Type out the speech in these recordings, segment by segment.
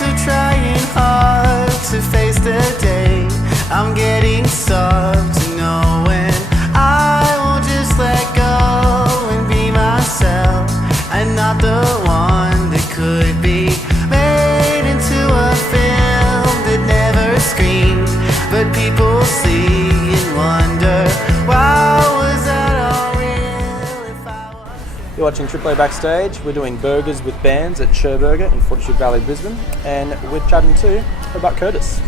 so trying hard to face the day. I'm getting soft to know when I will just let go and be myself. I'm not the one that could be made into a film that never screams, but people see and wonder, wow, was that all real? If I was... You're watching Triple A Backstage. We're doing burgers with bands at Chur in Fortitude Valley, Brisbane, and we're chatting to Hobart Curtis.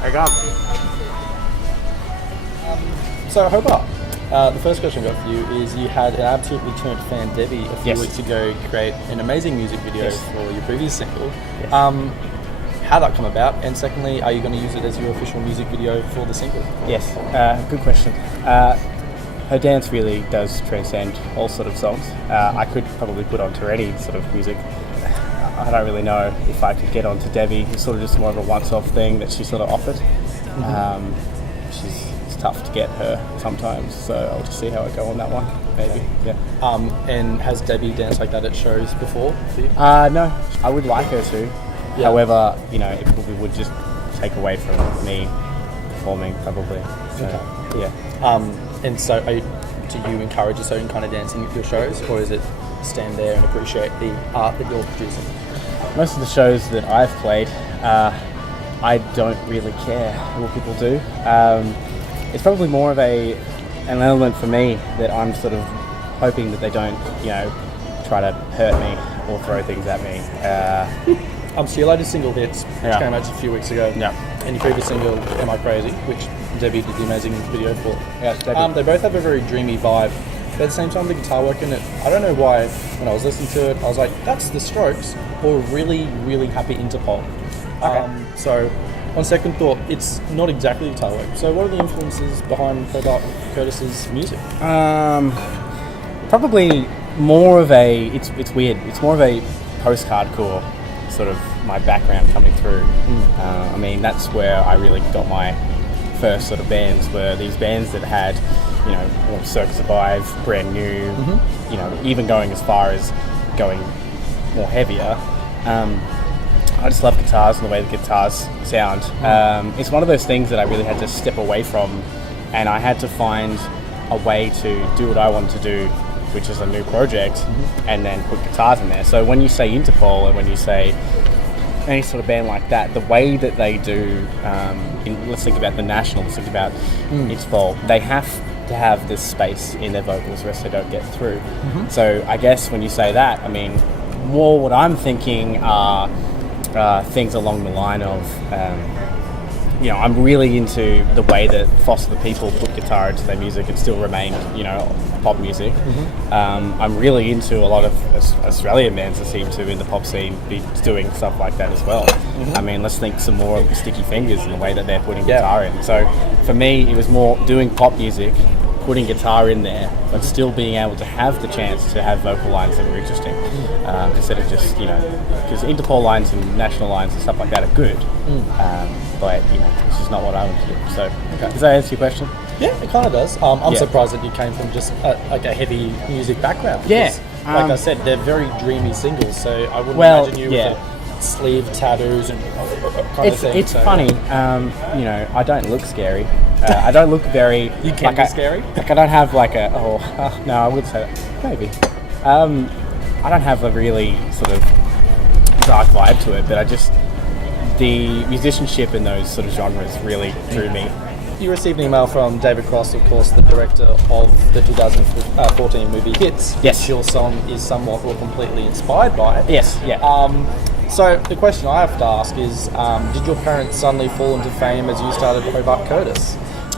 There you go. So Hobart, the first question I got for you is you had an absolutely turned fan, Debbie, a few weeks ago create an amazing music video for your previous single. Yes. How'd that come about? And secondly, are you going to use it as your official music video for the single? Yes, good question. Her dance really does transcend all sort of songs. I could probably put onto any sort of music. I don't really know if I could get onto Debbie. It's sort of just more of a once-off thing that she sort of offered. It's tough to get her sometimes, so I'll just see how I go on that one, maybe. Yeah. And has Debbie danced like that at shows before for you? No, I would like her to. Yeah. However, it probably would just take away from me performing, probably. So, yeah. And so do you encourage a certain kind of dancing at your shows, or is it stand there and appreciate the art that you're producing? Most of the shows that I've played, I don't really care what people do. It's probably more of an element for me that I'm sort of hoping that they don't, try to hurt me or throw things at me. So your latest single Hits, which came out a few weeks ago, and your previous single Am I Crazy, which Debbie did the amazing video for. Yes, Debbie. They both have a very dreamy vibe, but at the same time the guitar work in it, I don't know why, when I was listening to it, I was like, that's the Strokes, or really, really happy Interpol. Okay. So on second thought, it's not exactly guitar work. So what are the influences behind Hobart Curtis's music? Probably more of a, it's weird, it's more of a post-hardcore sort of my background coming through. I mean, that's where I really got my first sort of bands, were these bands that had, Circa Survive, brand new, even going as far as going more heavier. I just love guitars and the way the guitars sound. It's one of those things that I really had to step away from, and I had to find a way to do what I wanted to do, which is a new project, and then put guitars in there. So when you say Interpol, and when you say any sort of band like that, the way that they do, let's think about The National, let's think about Interpol, they have to have this space in their vocals, or else they don't get through. So I guess when you say that, I mean, more what I'm thinking are things along the line of, I'm really into the way that Foster the People put guitar into their music and still remain, pop music. I'm really into a lot of Australian bands that seem to, in the pop scene, be doing stuff like that as well. I mean, let's think some more of Sticky Fingers and the way that they're putting guitar in. So for me, it was more doing pop music, putting guitar in there, but still being able to have the chance to have vocal lines that are interesting, instead of just, because Interpol lines and National lines and stuff like that are good, but it's just not what I want to do. So does that answer your question? Yeah, it kind of does. I'm surprised that you came from just a heavy music background. Yeah. Like I said, they're very dreamy singles, so I wouldn't imagine you with sleeve tattoos and kind of thing. It's funny, I don't look scary. I don't look very... You can be scary? Like I don't have like a... no, I would say that. Maybe. I don't have a really sort of dark vibe to it, but the musicianship in those sort of genres really drew me. You received an email from David Cross, of course, the director of the 2014 movie Hits. Yes. Which your song is somewhat or completely inspired by. Yes, yeah. So the question I have to ask is, did your parents suddenly fall into fame as you started Hobart Curtis?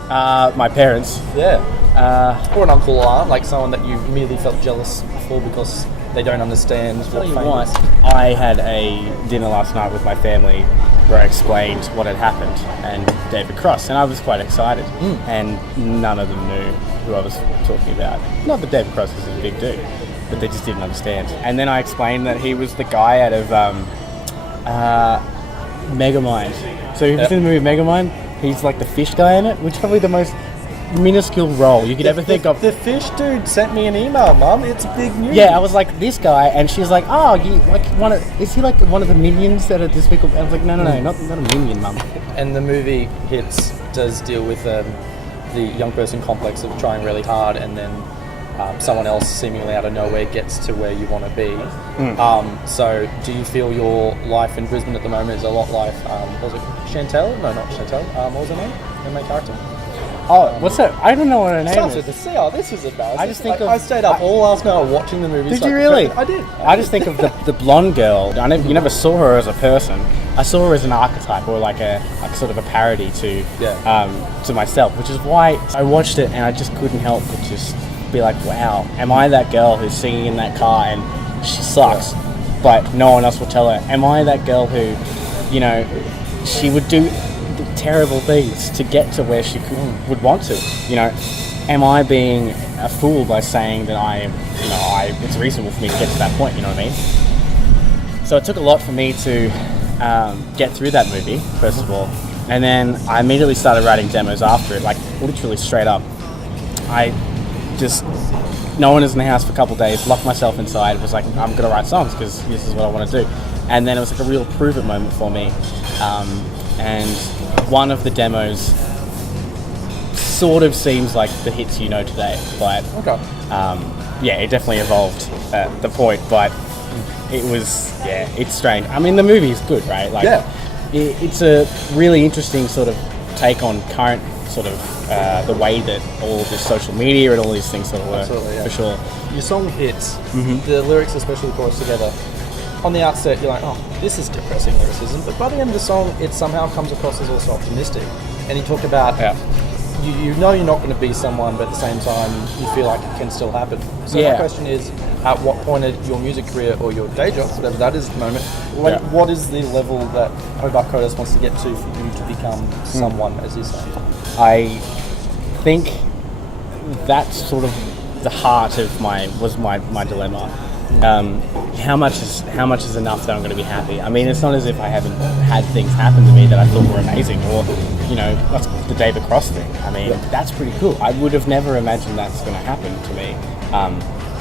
My parents. Yeah. Or an uncle or aunt, like someone that you merely felt jealous for because they don't understand what fame is. I had a dinner last night with my family where I explained what had happened and David Cross, and I was quite excited, and none of them knew who I was talking about. Not that David Cross is a big dude, but they just didn't understand. And then I explained that he was the guy out of Megamind. So if you've seen the movie Megamind, he's like the fish guy in it, which is probably the most minuscule role you could ever think of. The fish dude sent me an email, Mum. It's big news. Yeah, I was like, this guy, and she's like, oh, you like is he like one of the minions that are despicable? I was like, no, not a minion, Mum. And the movie does deal with the young person complex of trying really hard, and then someone else seemingly out of nowhere gets to where you want to be. So do you feel your life in Brisbane at the moment is a lot like, was it Chantel? No, not Chantel. What was her name? Her main character? Oh, what's that? I don't know what her name Starts is. with the C. Oh, this is embarrassing. I just think I stayed up all last night watching the movie. Did you really? I did. I just think of the blonde girl. You never saw her as a person. I saw her as an archetype, or like sort of a parody to myself, which is why I watched it and I just couldn't help but just be like, wow, am I that girl who's singing in that car and she sucks, but no one else will tell her? Am I that girl who, she would do terrible things to get to where she would want to? Am I being a fool by saying that it's reasonable for me to get to that point? You know what I mean? So it took a lot for me to get through that movie, first of all, and then I immediately started writing demos after it, like literally straight up. No one was in the house for a couple of days, locked myself inside, was like, I'm gonna write songs because this is what I want to do. And then it was like a real prove it moment for me. And one of the demos sort of seems like the hits you know today, but it definitely evolved at the point, but it's strange. I mean, the movie is good, right? It's a really interesting sort of take on current sort of the way that all of this social media and all these things sort of work. Absolutely, yeah. For sure. Your song hits, the lyrics, especially the chorus together. On the outset, you're like, oh, this is depressing lyricism, but by the end of the song, it somehow comes across as also optimistic. And you talk about, you know you're not going to be someone, but at the same time, you feel like it can still happen. So my question is, at what point in your music career or your day job, whatever that is at the moment, what is the level that Hobart Curtis wants to get to for you to become someone, as you say? I think that's sort of the heart of my dilemma. How much is enough that I'm going to be happy? I mean, it's not as if I haven't had things happen to me that I thought were amazing, or that's the David Cross thing. I mean, that's pretty cool. I would have never imagined that's going to happen to me.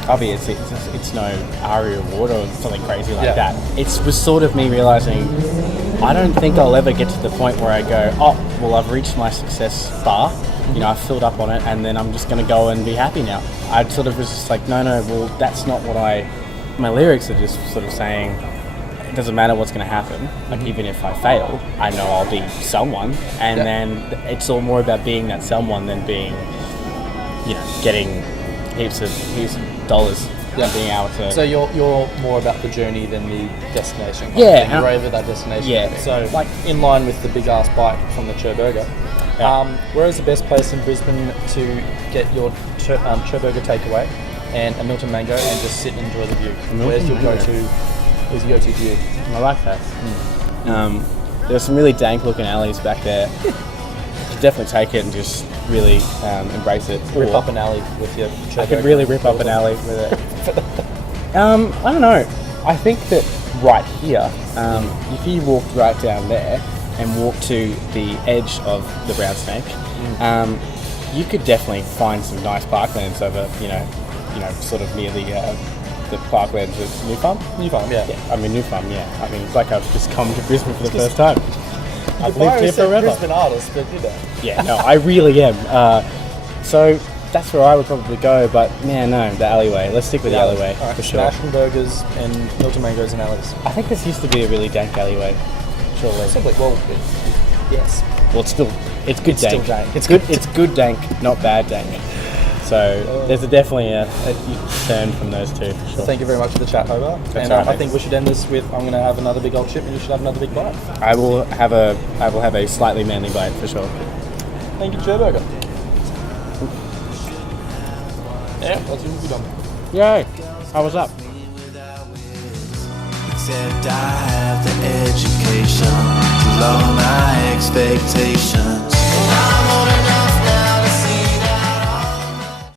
Obviously, it's no Aria Award or something crazy like that. It was sort of me realizing I don't think I'll ever get to the point where I go, oh, well, I've reached my success bar. I've filled up on it, and then I'm just going to go and be happy now. I sort of was just like, no, well, that's not what my lyrics are just sort of saying, it doesn't matter what's going to happen. Like, even if I fail, I know I'll be someone, and then it's all more about being that someone than being, getting heaps of dollars and being able to. So you're more about the journey than the destination. You're over that destination. Yeah. So like in line with the big ass bite from the Chur burger. Where is the best place in Brisbane to get your Chur burger takeaway and a Milton Mango and just sit and enjoy the view? Where's your go-to view? I like that. There's some really dank looking alleys back there. You should definitely take it and just really embrace it. Rip up an alley with your Chur I could really rip up an alley with it. I don't know. I think that right here, if you walked right down there and walk to the edge of the Brown Snake, you could definitely find some nice parklands over, sort of near the parklands of New Farm. New Farm, yeah. I mean, New Farm, yeah. I mean, it's like I've just come to Brisbane for the first time. I've lived here forever. Brisbane artist, but Yeah, no, I really am. So that's where I would probably go, but no, the alleyway. Let's stick with the alleyway, for sure. National Burgers and Milton Mangoes and alleys. I think this used to be a really dank alleyway. Possibly. Well, yes. Well, it's good dank. It's good dank, not bad dank. So there's definitely a turn from those two, for sure. Well, thank you very much for the chat, Hobart. And I think we should end this with, I'm going to have another big old chip and you should have another big bite. I will have a slightly manly bite, for sure. Thank you, Chur burger. Yeah, that's what we've done. Yay! How was up? Except I have the education to lower my expectations. And I'm on